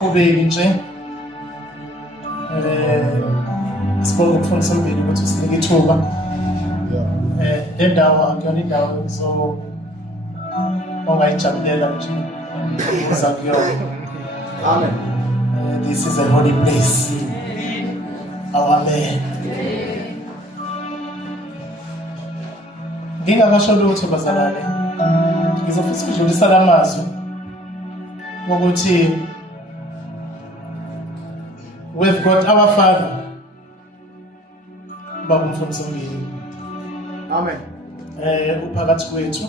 Ubeki nje sibonga ukufundisa umbili ukuthi usinike ithuba le ndawo akuyona indawo so ongayijabulela nje uza kuyona. Amen. This is a holy place. Amen. Ngingakasho lutho bazalwane, ngizofisa ukudlulisa lamazwi ukuthi we've got our Father, Baba umfundisi umbili. Amen. Uphakathi kwethu.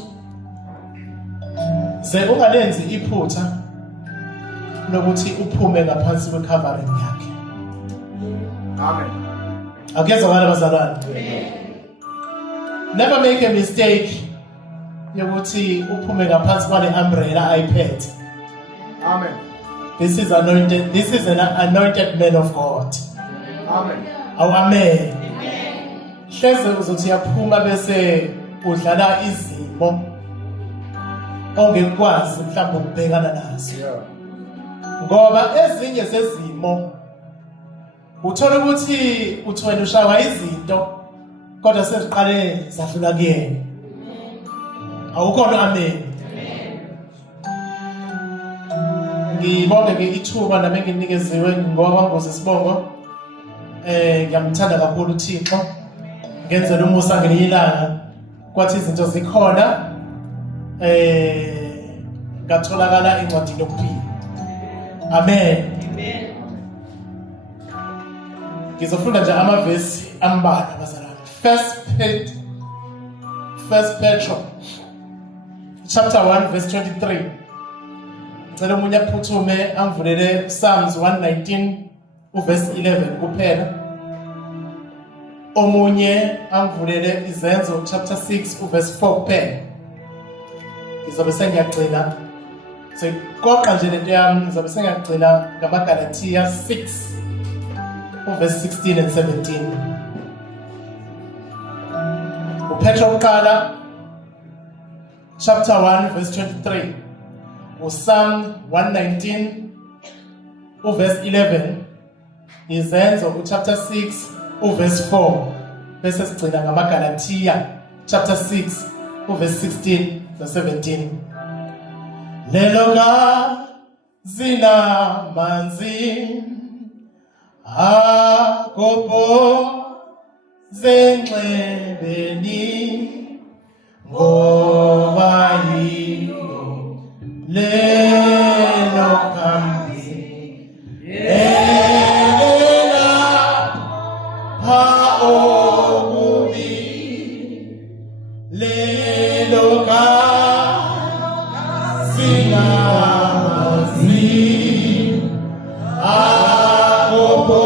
Ze ungalenzi iphutha lokuthi uphume ngaphansi kwe-covering yakhe. Amen. Akuyezwakala bazalwane. Never make a mistake yokuthi uphume ngaphansi kwale umbrella ayiphethe. Amen. This is anointed. This is an anointed man of God. Amen. Amen. Hleze uzothi yaphuma bese udlala izimo ongekwazi mhlawumbe ukubhekana nazo. Ngoba ezinye zezimo uthola ukuthi uthwele ushawa izinto kodwa seziqale zadlula kuyena. Awukhona amen. Ngibonge ke ithuba nami nginikeziwe ngoba kwangoze sibongo. Ngiyamthanda kakhulu uThixo. Ngenzela umusa ngelinye ilanga kwathi izinto zikhona ngatholakala encwadini yokuphila. Amen. Ngizofunda nje amavesi ambalwa bazalwane. First Peter chapter 1 verse 23. Ngicela umunye aphuthume angivulele Psalms 119 uverse 11 kuphela. Omunye angivulele Izenzo chapter 6 uverse 4 kuphela. Ngizobe sengiyagcina sekoqa nje lento yami, ngizobe sengiyagcina ngamaGalatia 6 uverse 16 and 17. uPetro uqala chapter 1 verse 23. Psalm 119 uverse 11. Izenzo chapter 6 uverse 4. Bese sigcina ngamaGalatia chapter 6 uverse 16 to 17. Lelo zina manzi akopo zenxebeni ngoba yilo lelo kambi elela haobi lelo zina manzi akopo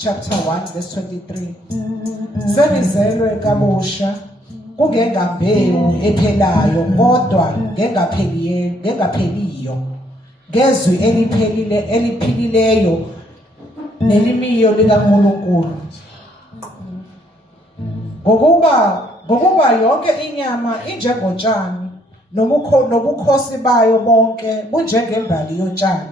chapter 1 verse 23. Senizelwe kabusha kungengambewu ephelayo kodwa ngengapheliyo ngezwi eliphilileyo nelimiyo likaNkulunkulu. Ngokuba yonke inyama injengotshani nobukhosi bayo bonke bunjengembali yotshani.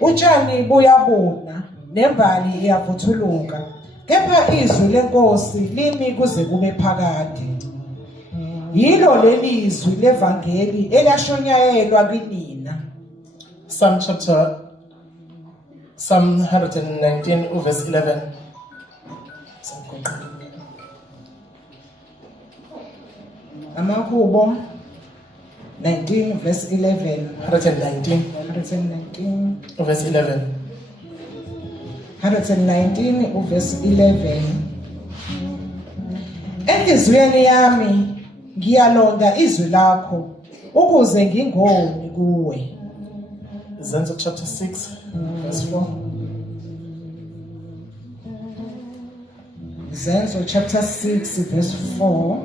Utshani buyabuna nembali iyavuthuluka, kepha izwi lenkosi limi kuze kube phakade. Yilo leli izwi levangeli elashonyayelwa kinina. Psalm 119 verse 11. Amahubo 19 verse 11. 119 verse 11. 119 verse 11. Enhliziyweni yami ngiyalonda izwi lakho ukuze ngingoni kuwe. Zenzo chapter 6 verse 4. Zenzo chapter 6 verse 4.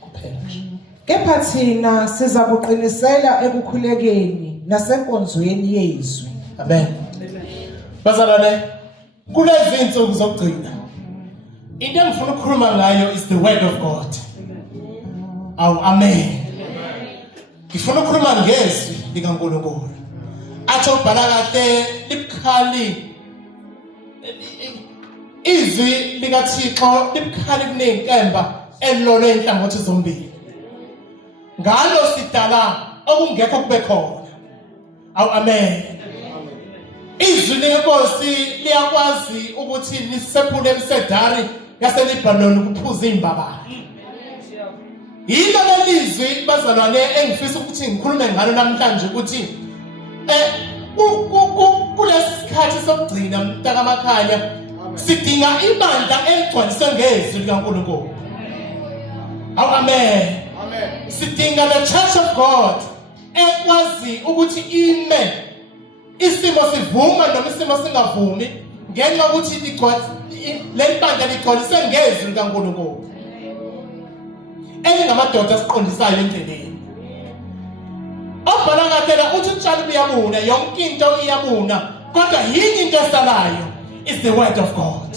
Kuphela nje. Kepha thina siza kuqinisela ekukhulekeni nasenkonzweni yezwi. Amen. Bazalwane, kulezi insuku zokugcina into engifuna ukukhuluma ngayo is the word of God. Amen. Ngifuna ukukhuluma ngezwi likaNkulunkulu. Athi ubhala kahle libukhali izwi likaThixo libukhali kunenkemba elilolo inhlangothi zombili. Ngalo sidala okungekho kube khona. Amen. Izwi lenkosi liyakwazi ukuthi lisephule emsedari yaseLebanon ukuphuza imbabala. Yilo lelizwi bazalwane engifisa ukuthi ngikhulume ngalo namhlanje ukuthi kulesikhathi sokugcina mntaka makhanya sidinga ibandla eligcwaliswe ngezwi likaNkulunkulu. Amen. Sidinga the church of God ekwazi ukuthi ime isimo sivuma noma isimo singavumi ngenxa ukuthi le bandla ligcwaliswe ngezwi likaNkulunkulu. Elingamadoda asiqondisayo endleleni. Obhala kathela uthi utshani buyabuna, yonke into iyabuna, kodwa yini into esalayo is the word of God.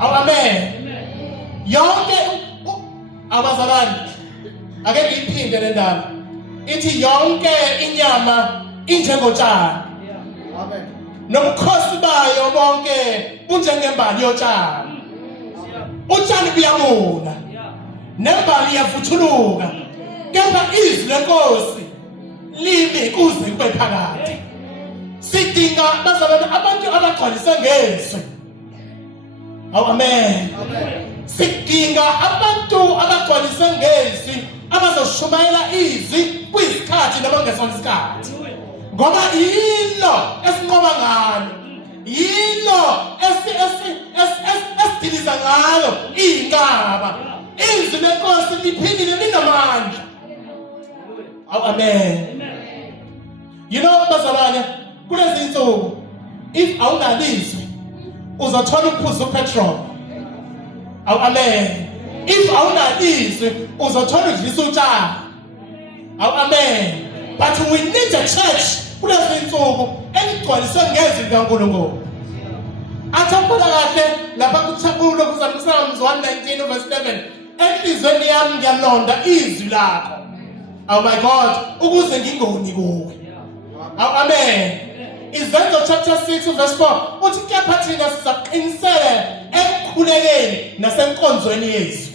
Amen. Yonke abazalwane ake ngiyiphinde le ndaba. Ithi yonke inyama injengotshani. Amen. Nomkhosi bayo bonke bunjengembali yotshani. Utshani buyabuna nembali iyavuthuluka, kepha izwi lenkosi limi kuze kube phakade. Sidinga bazalwane abantu abagcwaliswe ngezwi. Amen. Sidinga abantu abagcwaliswe ngezwi abazoshumayela izwi kwisikhathi noma ngesona isikhathi. Ngoba yilo esinqoba ngalo, yilo esidiliza ngalo inqaba. Izwi lenkosi liphilile linamandla. Amen. You know bazalwane, kulezi insuku if awunalizwi uzothola ukuphuza upetrol. Amen. If awunalizwi uzothola udlisa utshani. Amen. But we need a church kulezi insuku eligcwaliswe ngezwi likaNkulunkulu. Athaphola kahle lapha kuThaphulo kuZamisa 119 verse 11. Enhlizweni yami ngiyalonda izwi lakho. Oh my God, ukuze ngingoni kuwe. Amen. Izenzo chapter 6 verse 4. Uthi kepha thina sizaqinisela ekukhulekeni nasenkonzweni yezwi.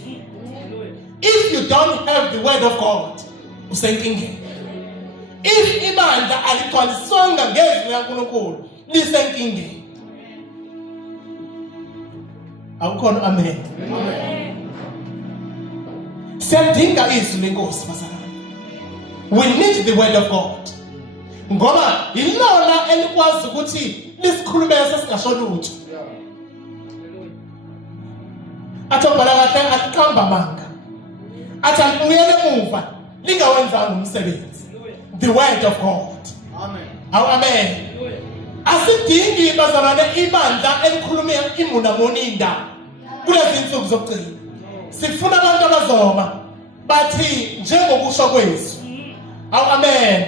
If you don't have the word of God, usenkingeni. If ibandla aligcwaliswanga ngezwi likaNkulunkulu, lisenkingeni. Awukhona amen. Siyadinga izwi lenkosi bazalwane. We need the word of God. Ngoba ilona elikwazi ukuthi lisikhulumele singasho lutho. Athobhala kahle aqamba manga. Athi uyele emuva lingawenzanga umsebenzi. The word of God. Amen. Amen. asidingi bazalwane ibandla elikhuluma imunamoni indaba kulezi insuku zokugcina. Sifuna abantu abazoba bathi njengokusho kwethu. Amen.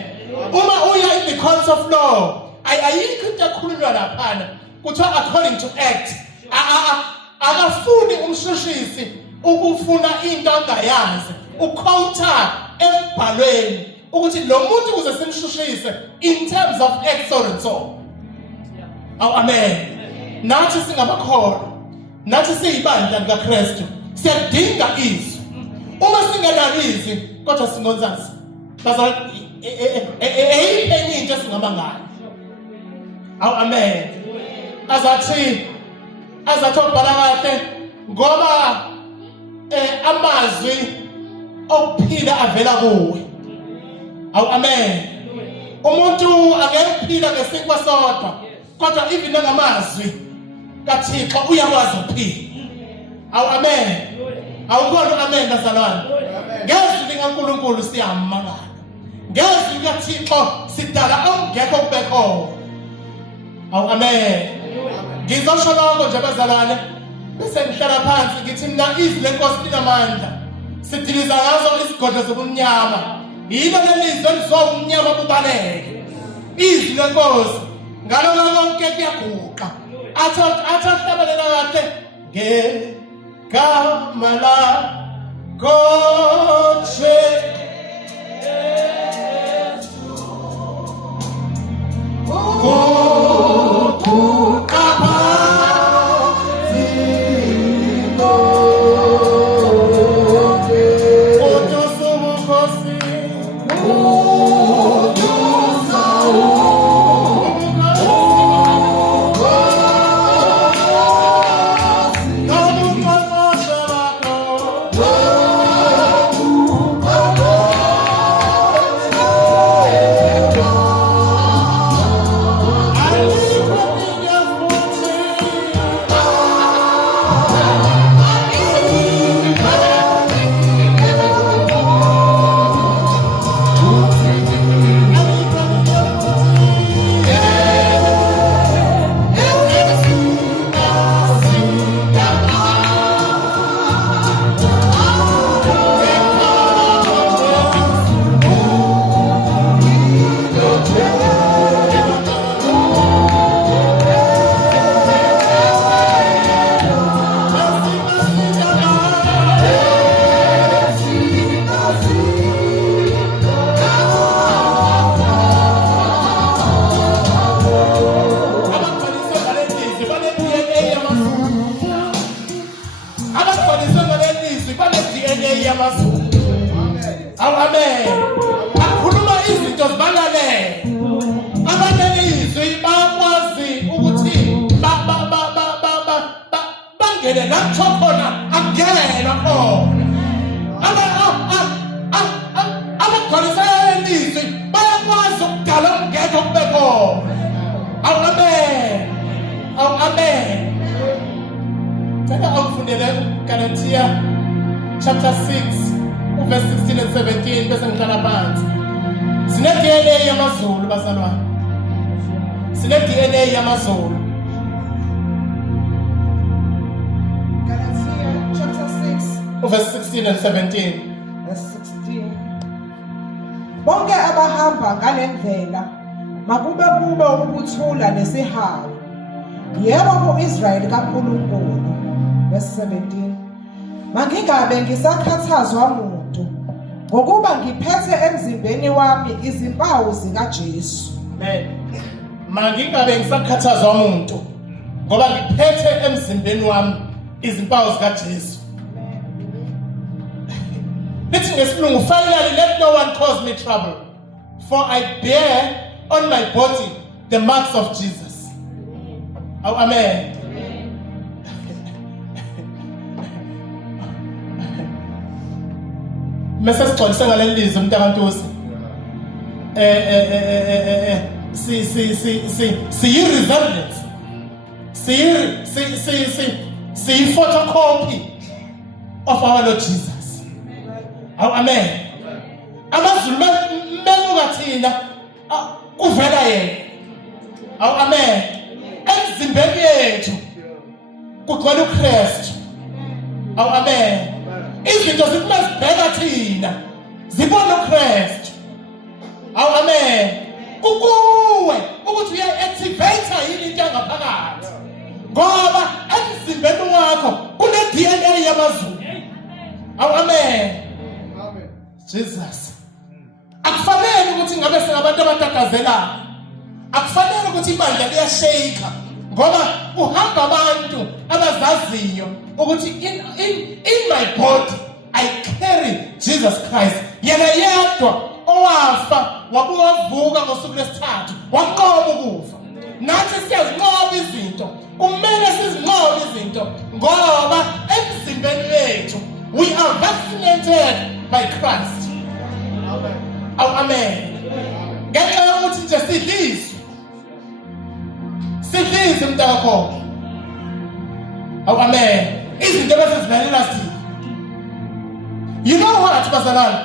Uma uya in the courts of law, ayikho into ekhulunywa laphana kuthiwa according to act. Akafuni umshushisi ukufuna into angayazi ukhowutha embhalweni ukuthi lo muntu kuze simshushise in terms of act so and so. Amen. Nathi singabakholwa, nathi siyibandla likaKristu, siyadinga izwi. Uma singenalo izwi kodwa singonzazi bazalwane enye into singaba ngayo. Amen. Azathi obhala kahle ngoba amazwi okuphila avela kuwe. Amen. Umuntu angeke uphila ngesinkwa sodwa kodwa even ngamazwi kaThixo uyakwazi ukuphila. Amen. Awukho amen bazalwane. Ngezwi likaNkulunkulu siyamangala. Ngezwi likaThixo sidala ongekho kubekho. Amen. Ngizosho lokho nje bazalwane bese ngihlala phansi ngithi mina izwi lenkosi linamandla. Sidiliza ngazo isigodlo zobumnyama. Yilo lelizwi elizwa umnyama kubaleke. Izwi lenkosi ngalo lonke kuyaguqa. Athi hlabelela kahle ngegama lakho chapter 6 verse 16 and 17 bese ngihlala phansi. Sine DNA yamaZulu bazalwane. Sine DNA yamaZulu. Galatia chapter 6 verse 16 and 17. verse 16. Bonke abahamba ngalendlela makube kube ukuthula nesihawu. Yebo kuIsrayeli kaNkulunkulu. Verse 17. Mangingabe ngisakhathazwa muntu ngokuba ngiphethe emzimbeni wami izimpawu zikaJesu. Amen. Mangingabe ngisakhathazwa umuntu ngoba ngiphethe emzimbeni wami izimpawu zikaJesu. Lithi ngesilungu, finally let no one cause me trouble, for I bear on my body the marks of Jesus. Amen. Mese sigcwalise ngalelizwi mntakantusi. Si resemblance. Si photocopy of our Lord Jesus. Amen. Amazulu memuka thina kuvela yena. Awu amen. Emzimbeni yethu kugcwele uKristu. Awu amen. Izinto zifuna sibheka thina zibone uKristu. Awu amen. Kukuwe ukuthi uya-activate yini into yangaphakathi. Ngoba emzimbeni wakho kune DNA yamazulu. Awu amen. Amen. Jesus. Akufanele ukuthi ngabe singabantu abatatazelayo. Akufanele ukuthi ibandla liyashake ngoba uhamba abantu abazaziyo ukuthi in my body I carry Jesus Christ. Yena yedwa owafa wabuka ngosuku lesithathu waqoba ukufa. Nathi siyazinqoba izinto. Kumele sizinqobe izinto ngoba emzimbeni wethu we are vaccinated by Christ. Amen. Awu amen. Ngenxa yokuthi nje sidlize mntakho. Awu amen. Izinto bese zivelela sithi. You know what, bazalwane?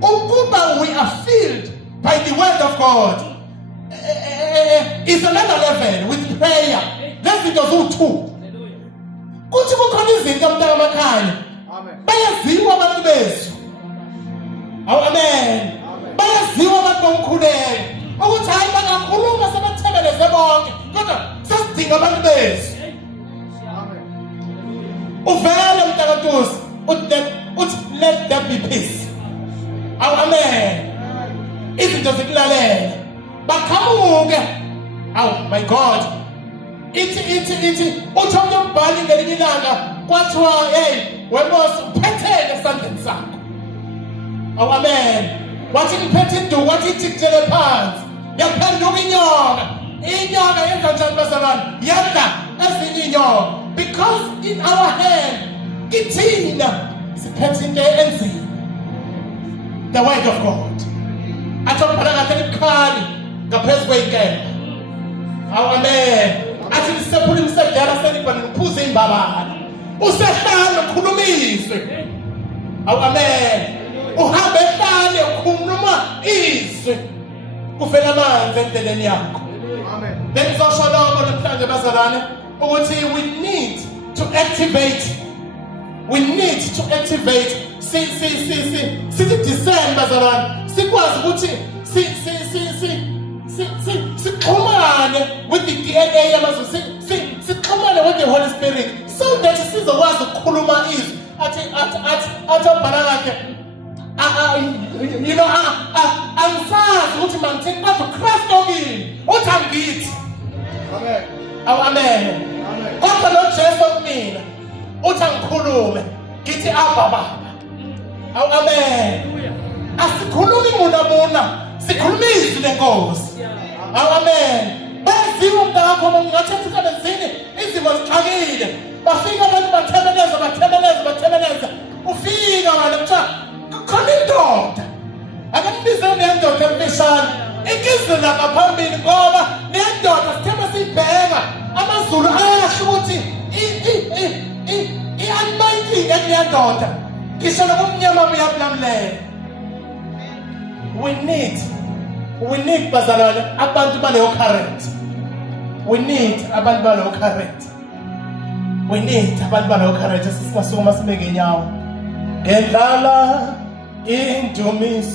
Ukuba we are filled by the word of God is another level with prayer. Lezinto zo-2. Kuthi kukhona izinto mntakamakhayo. Amen. Bayaziwa abantu bethu. Awu amen. Bayaziwa abantu bomkhuleko ukuthi hayi bangakhuluma sebathebeleze bonke kodwa sesidinga abantu bethu. Amen. Uvele mntakatusi uthi let there be peace. Awu amen. Izinto zikulalela baqhamuke. Awu my God. Ithi uthi umbhali ngelinye ilanga kwathiwa hey wemose uphethele esandleni sakho. Awu amen. Wathi ngiphethe induku wathi ithikele phansi. Yaphenduka inyoka yenza njani bazalwane? Yadla ezinye inyoka because in our hand ithina siphethe into enzima. The word of God. Athi umbhali kahle libukhali ngaphezu kwenkemba. Awu amen. Athi lisephula imisedala selibhani ngiphuze imbabala. Usehlala ukhulumise. Awu amen. Uhambe ehlale ukhuluma izwi. Kuvela amanzi endleleni yakho. Amen. Bengizosho lokho namhlanje bazalwane ukuthi we need to activate. We need to activate. Sithi discern bazalwane. Sikwazi ukuthi sixhumane with the DNA yamazulu. Sixhumane with the Holy Spirit so that sizokwazi ukukhuluma izwi. Athi ubhala lakhe angisazi ukuthi mangithini kodwa uKristu okini uthi angithi. Amen. Awu amen. Amen. Kodwa lo Jesu kumina uthi angikhulume ngithi Abba Baba. Awu amen. Asikhulumi muna sikhuluma izwi lenkosi. Awu amen. Baziwa umntakho ngingathetha kanzini izimo zixakile. Bafika abantu bathebeleza. Ufika wena mthatha khona indoda akambize nendoda emfishane ikizela ngaphambili ngoba nendoda sithemba sibheka amazulu asho ukuthi i-anointing yendoda ngisho nokumnyama uyabulamlela. We need bazalwane abantu baleyo current. We need abantu baleyo current. Sisasukuma sibeke inyawo ngendlala indumiso.